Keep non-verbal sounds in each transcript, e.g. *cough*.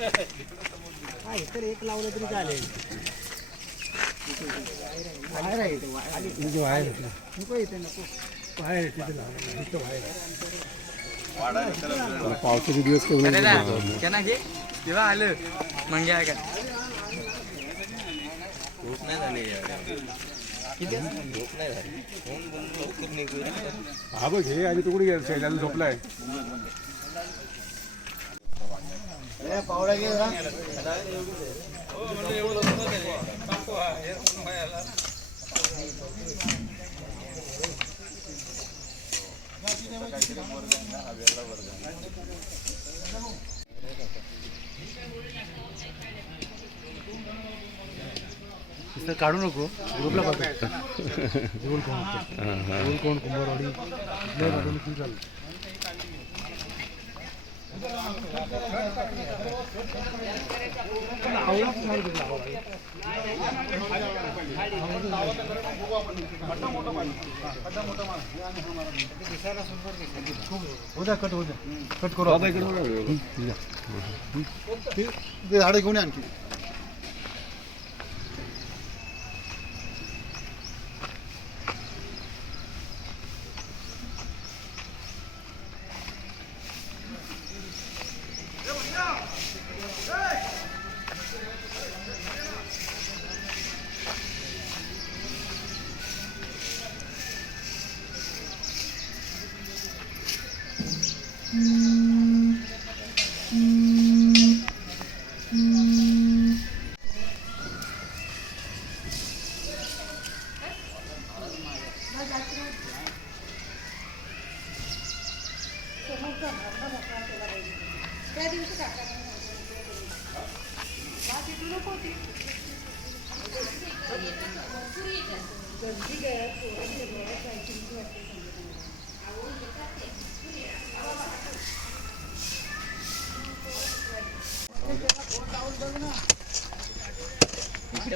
हा इतर एक लावलं तरी चालेल बाहेर आहे इथे नको इथे नको पावसाचे दिवस तेव्हा आलं मग काय हा बघ हे आणि तू कुठे गेला? शैलाला झोपलाय. काढू नको. ग्रुपला जेवण *laughs* कोण कोण? कुंभारवाडी लय बाजूने किती चाललं आवळा पण मारू तिथला, आवळा. हो द्या, कट हो द्या. कट करू आपण. झाडं घेऊन आणखी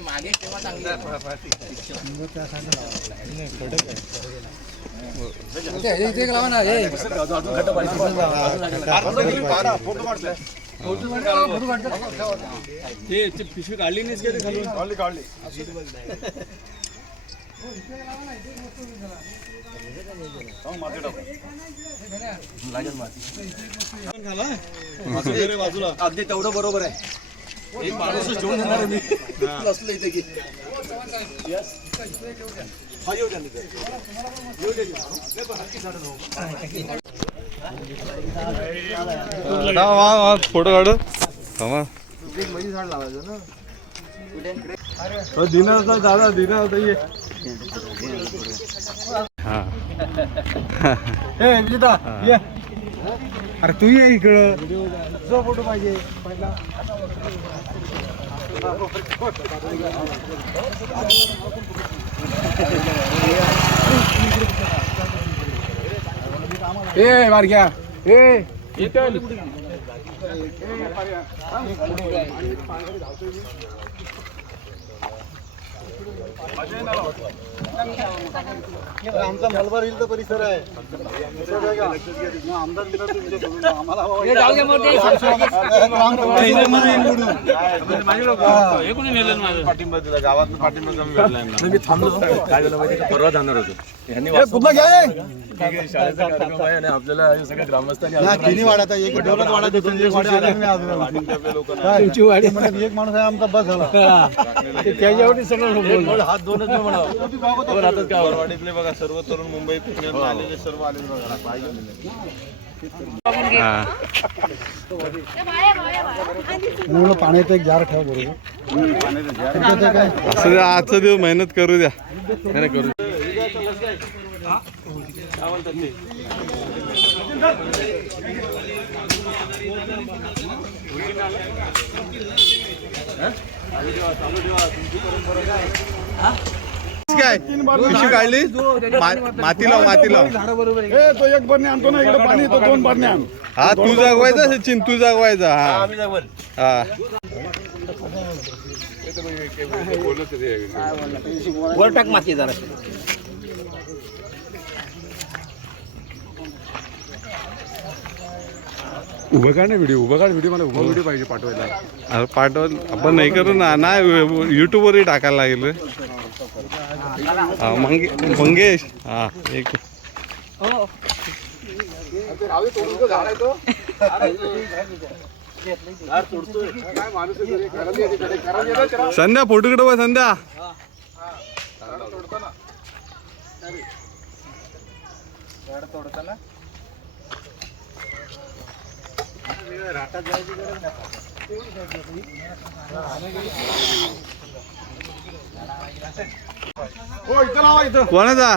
मागे तेव्हा चांगलं. इथे लावा ना हे पिशवी काढली नाहीस का खाली काढली अगदी तेवढं बरोबर आहे. एक माणूसच ठेवून देणार आहे मी. नसलं इथे की. हा येऊ द्या ना इथे. येऊ द्या की. फोटो काढ. दिना होता दादा दिना ये. अरे तू ये इकडं. जो फोटो पाहिजे पहिला. ए बारक्या ए. इथं आमचा मलबार हिल परिसर आहे आमदार दिला तुमच्या आम्हाला पाठिंबा दिला गावात पाठिंबा मी थांबलो. काय झालं माहिती परवा जाणार होतो. यांनी कुठला घ्या शाळेचा कार्यक्रम आहे आणि आपल्याला हे सगळ्या ग्रामस्थांनी आज किनी वाड्यात आहे, एक डोलात वाडा देतो एक वाडा आला नाही. अजून. काय? ते म्हणतात, एक माणूस आहे आमचा बस झाला. त्याच्यावरती सगळं हात दोनच म्हणावं. आवडतं? परवाडीतले बघा सर्व तरुण मुंबई पुण्यात आलेले सर्व आलेले बघा पाहिजे म्हणून पाण्यात एक जार ठेवा बरोबर त्याच्यात ते काय? असं आजचा दिवस मेहनत करू द्या. नाही करू काय पिशवी काढली? मा- माती लाव माती लाव. ए, तो एक बरणे आणतो ना इकडे पाणी तो दोन बरणे आण. हा तू जागवायचा सचिन तू जागवायचा हा. हा वर टाक माती जरा. उभं काढ ना व्हिडिओ उभं काढ व्हिडिओ मला उभा व्हिडिओ पाहिजे पाठवायला. अरे पाठवून आपण नाही करू ना नाही युट्यूबवरही टाकायला लागेल. हा मंगे मंगेश. हा एक. संध्या फोटो कडे बघ संध्या. कोणाचा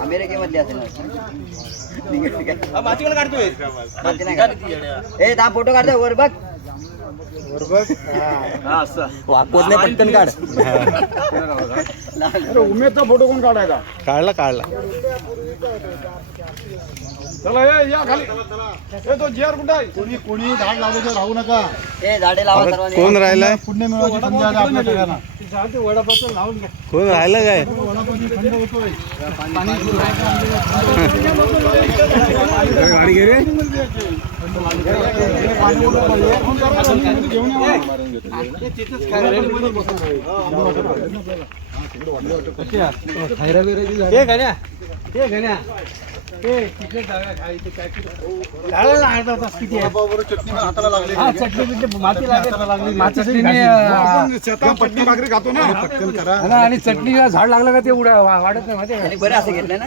अमेरिकेमध्ये असेल माती नाही काढत. ए दहा फोटो काढतो वर बघ. वाकवत नाही पटकन काढ. अरे उमेदचा फोटो कोण काढायचा? काढला काढला. चला ये या खाली. ए तो जिआर कुठे आहे? कोणी कोणी झाड लावलं तर राहू नका. ए झाडे लावा सर्वांनी. कोण राहिलाय पुण्य मिळवायची संधी आली आपल्या सगळ्यांना. वडापासून लावून घ्या. कोण राहिलं काय? वडापासून थंड होतोय. गाडी घे रे? पाणी उडवलं पाहिजे. फोन करा, तुम्ही घेऊन या. वडापाववर चटणी पण हाताला लागली. शेतात पट्टी भाकरी खातो ना. पटकन करा. आणि चटणीला झाड लागलं का ते उडा वाढत नाही माहिती त्यांनी बरं असं घेतलं ना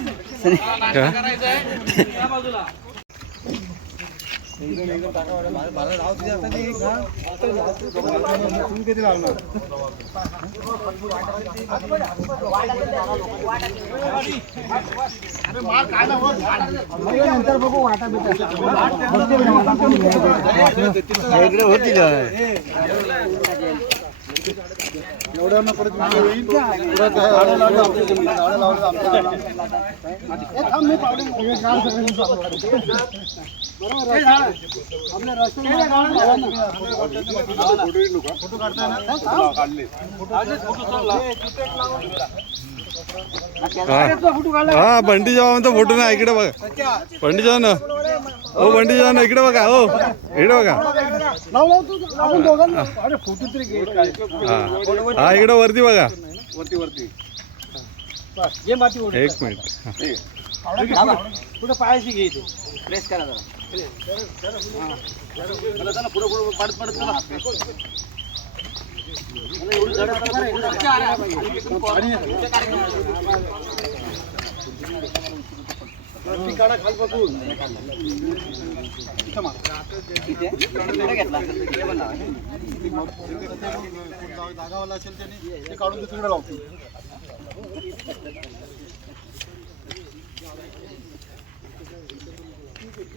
तुम्ही किती लावणार नंतर बघू वाटा एवढ्या ना परत होईल. परत झाडं लावलं आमच्या जमिनीत, झाडं लावलं आमच्या झाडाला. ए, थांब, मी पावडे सगळे काढ, सगळ्यांनी चालू करा. बरोबर, रस्ता- आपल्या रस्त्याने लावा ना. फोटो ना? हा जवानचा फोटो ना इकडे बघा हो इकडे बघा हो इकडे बघा फोटो. हा हा इकडे वरती बघा वरती वरती एक मिनिट कुठं? पायाशी घे इथे. प्रेस करा जरा. काढा. इथे कुठे घेतला इथे पण लावा. कोण जागावाला असेल त्याने ते काढून दुसरीकडे लावतो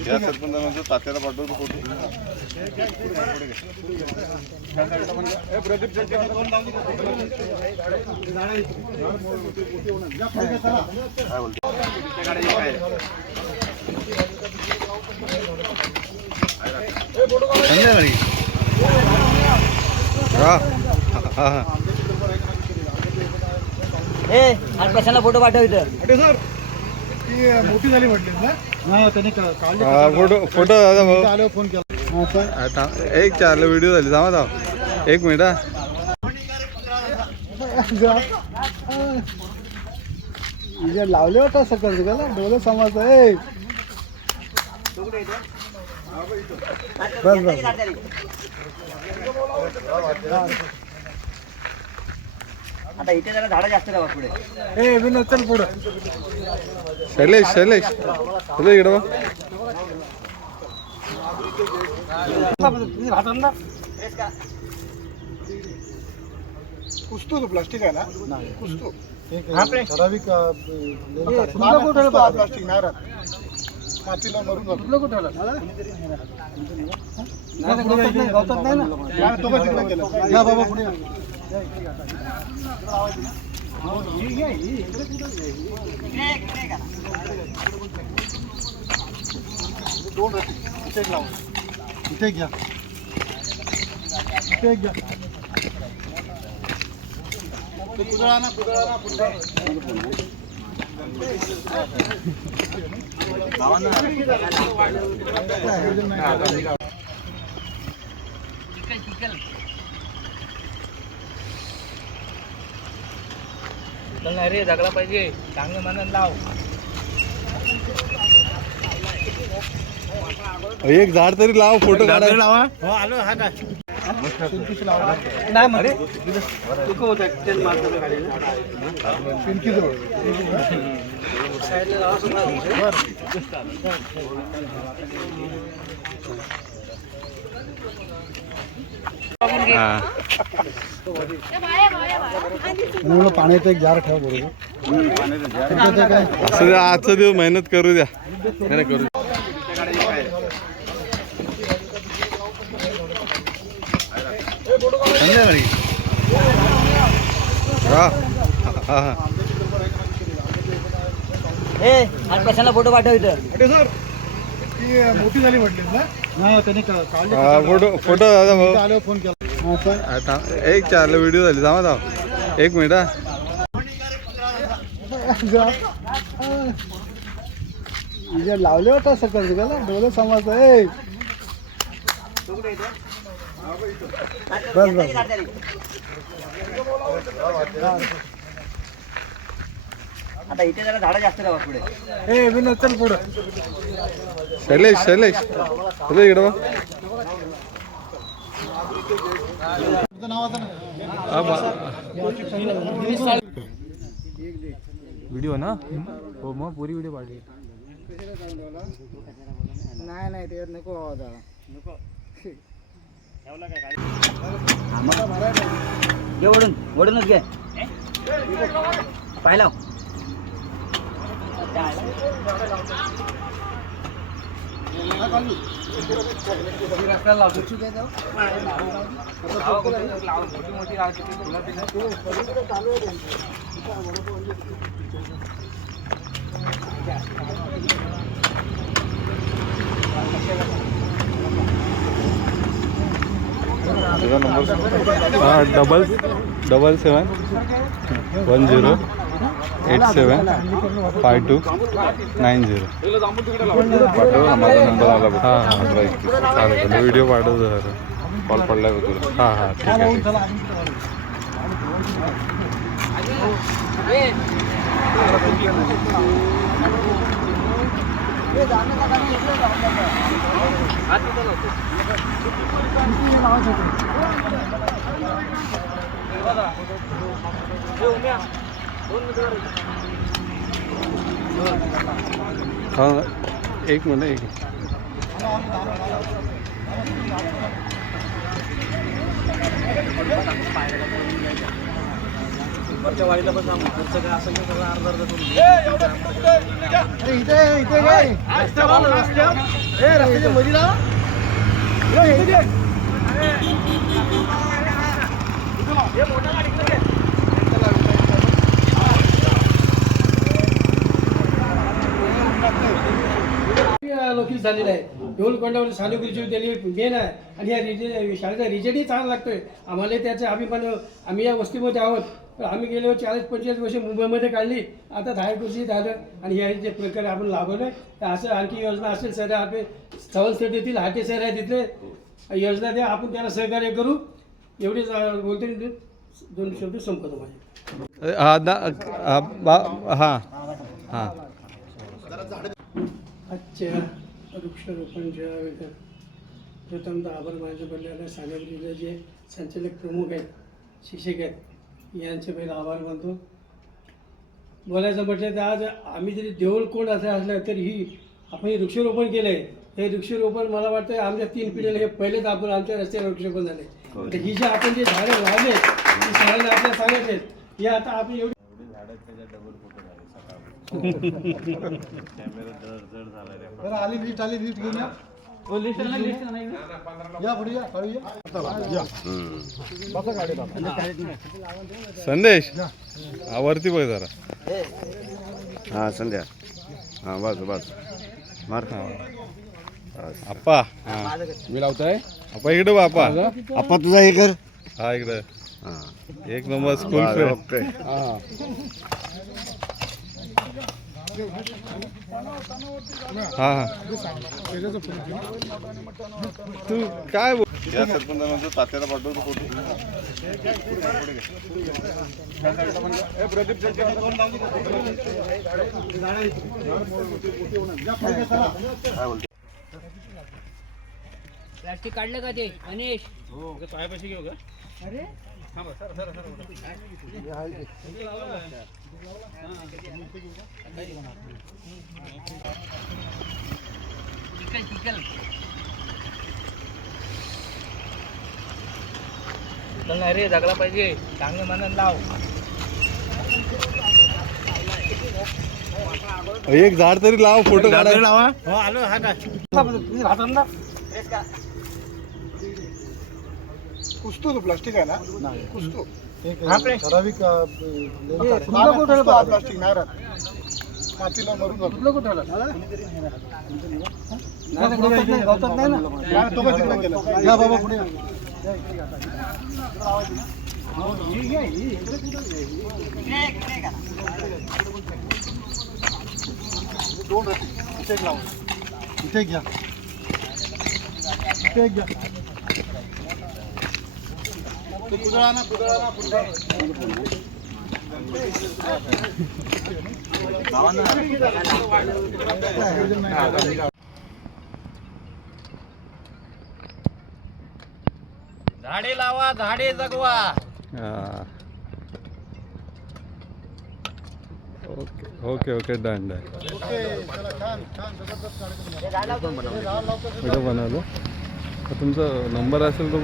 या सरपंचांचं तात्याला पाठवतो काय बोलतो संध्याकाळी हा हा ए कशाला फोटो पाठव इथं. मोठी झाली म्हटली ना? हा त्याने काढले हा, फोटो फोटो दादा भाऊ. आल्यावर फोन केला. हा सर आता एक चारला व्हिडिओ झाली थांबा थांब. एक मिनिट हा. लावले होता सकाळ तुला डोले समाज ए! बस बस. आता इथे जरा झाडं जास्त लावा पुढे. ए विनोद चल पुढं. शैलेश शैलेश. तुझं इकडं बघ. कुसतो तो प्लास्टिक आहे ना? कुसतो ठराविक प्लास्टिक नाही राहत. मातीला मरून जातो. कुठं गवतात नाही ना? तो का तिकडे गेला या बाबा पुढे या. दोन इथे एक इथे घ्या इथे घ्या ते ना ना पुढे रे जगला पाहिजे. चांगलं म्हणून लाव. एक झाड तरी लाव फोटो काढायला. पिंकी जवळ हा. म्हणून पाण्याचं एक जार ठेवा बरोबर. असं द्या, आजचा दिवस मेहनत करू द्या. करू. संध्याकाळी हा. हा हा. ए फोटो पाठव इथं सर ती मोठी झाली म्हटली ना? त्याने काढले फोटो फोटो दादा फोन केला. आता एक चारला व्हिडिओ झाली थांबा थांब. एक मिनिट हा. लावले होता सकाळ तुला डोले समाज ए! बस बस आता इथे जरा झाडं जास्त लावा पुढे. ए विनोद चल पुढं. शैलेश शैलेश. इकडं व्हिडिओ ना? हो मग पुरी व्हिडिओ पाठली नाही नाही ते नको आवाज आला घे ओढून ओढूनच घे. पाहिला तुझा नंबर हा double double seven one zero eight seven five two nine zero पाठव माझा नंबर आला बघ. हां हां बाईक चालेल व्हिडिओ पाठवतो जरा. कॉल पडलाय बघ तुला. हां हां ठीक आहे ठीक आहे. हा एक मिनिट एक वाडीला पण सांगू खर्च काय? असेल सगळं अर्धा अर्धा करून इथे इथे. काय रस्त्याच्या मध्ये लावा ए, इथे नोकरी झालेली आहे. ढोल कोंडावर सानुग्रीची त्यांनी मेन आहे आणि या रिजे शाळेचा रिजल्टही चांगला लागतोय. आम्हाला त्याचे आम्ही पण आम्ही या वस्तीमध्ये आहोत. पण आम्ही गेलो चाळीस पंचेचाळीस वर्ष मुंबईमध्ये काढली. आता दहा एक वर्षी झालं आणि हे जे प्रकारे आपण लाभवलं तर असं आणखी योजना असेल सर आपले संस्था देतील हाटे सर आहे तिथले. योजना द्या आपण त्याला सहकार्य करू. एवढेच बोलतो दोन शब्द संपतो माझे. हा हा बा हां हां आजच्या वृक्षारोपणच्या प्रथमतः आभार मानायचं पडलेलं सानेगरीचे जे संचालक प्रमुख आहेत शिक्षक आहेत यांचे पहिले आभार मानतो. बोलायचं म्हटलं तर आज आम्ही जरी देऊळ कोण असं असलं तरी ही आपण हे वृक्षारोपण केलं आहे हे वृक्षारोपण मला वाटतं आमच्या तीन पिढीला हे पहिलेच आपण आमच्या रस्त्यावर वृक्षारोपण झाले तर ही जे आपण जे झाडं लावले ती सरांनी आपल्याला सांगितले हे आता आपण एवढी बरं आली लिस्ट आली लिस्ट घेऊन या. या पुढे या काढू या. या. बसा गाडीत संदेश? हा वरती बघ जरा. हा संध्या. हा बस बस. मार आप्पा. हा. मी लावतोय? आप्पा इकडे बघ आप्पा. आपा तुझा हे कर हा इकडे. हा. एक number school bus, friend okay. हा. हा तू काय बोल या सरपंचानंतर तात्याला पाठवतो फोटो. प्लास्टिक काढलं का ते? अनिश चिकल चिकल नाही रे जगला पाहिजे. चांगलं मनन लाव. एक झाड तरी लाव फोटो काढायला लावा. तुम्ही राहतात ना? कुसतो तो प्लास्टिक आहे ना? नाही. कुसतो. ठराविक हा प्लास्टिक नाही राहत. मातीला मरून जातो. कुठं गवतात नाही ना? तो पण तिकडे गेला. या बाबा पुढे या. या इकडे या. घ्या, इकडे कुठं घ्या. दोन. इथे लावा इथे घ्या. इथे घ्या ते कुदळा ना कुदळा ना कुदळा झाडे लावा झाडे जगवा. हा. Okay okay okay done done video बनवलं. तुमचा नंबर असेल तर